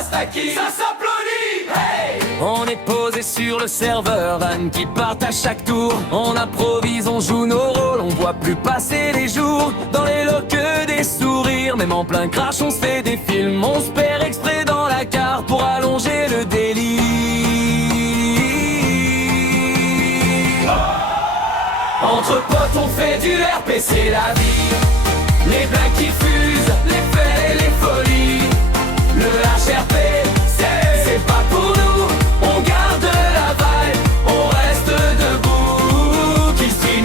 Pastaki, ça s'applaudit, hey! On est posé sur le serveur, vannes qui partent à chaque tour. On improvise, on joue nos rôles, on voit plus passer les jours. Dans les lots que des sourires, même en plein crash on se fait des films. On se perd exprès dans la carte pour allonger le délire. Entre potes on fait du RP, c'est la vie. Les blagues qui fusent, les faits et les folies. Le HRP, c'est pas pour nous. On garde la vibe, on reste debout. Qu'il stream,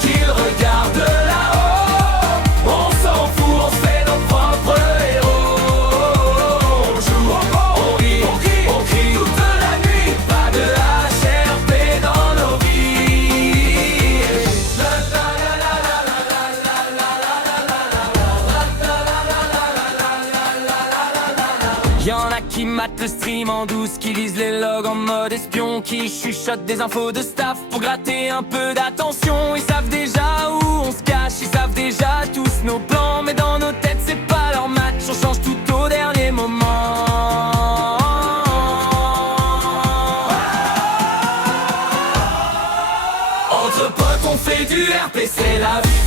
qu'il regarde là-haut. On s'en fout, on se fait nos propres héros. On joue, on rit, on crie toute la nuit. Pas de HRP dans nos vies. Y'en a qui matent le stream en douce, qui lisent les logs en mode espion, qui chuchotent des infos de staff pour gratter un peu d'attention. Ils savent déjà où on se cache, ils savent déjà tous nos plans, mais dans nos têtes c'est pas leur match, on change tout au dernier moment. Entre potes on fait du RP, c'est la vie.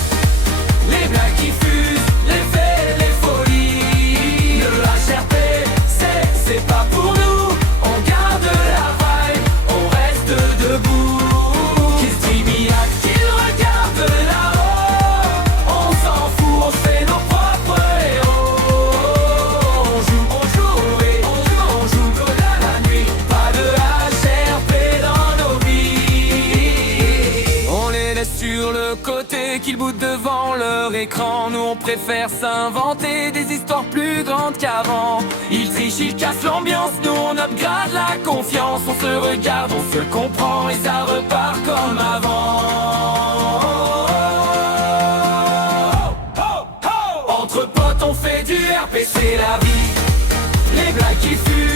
Les blagues qui fusent, les faits, les folies. Le HRP, c'est pas pour nous. On garde la vibe, on reste debout. Qu'il stream, qu'il regarde là-haut. On s'en fout, on se fait nos propres héros. On joue, et on joue toute la nuit. Pas de HRP dans nos vies. On les laisse sur le côté, qu'ils boutent devant leur écran. Nous on préfère s'inventer des histoires plus grandes qu'avant. Ils trichent, ils cassent l'ambiance, nous on upgrade la confiance. On se regarde, on se comprend et ça repart comme avant. Entre potes on fait du RP, c'est la vie. Les blagues qui fusent,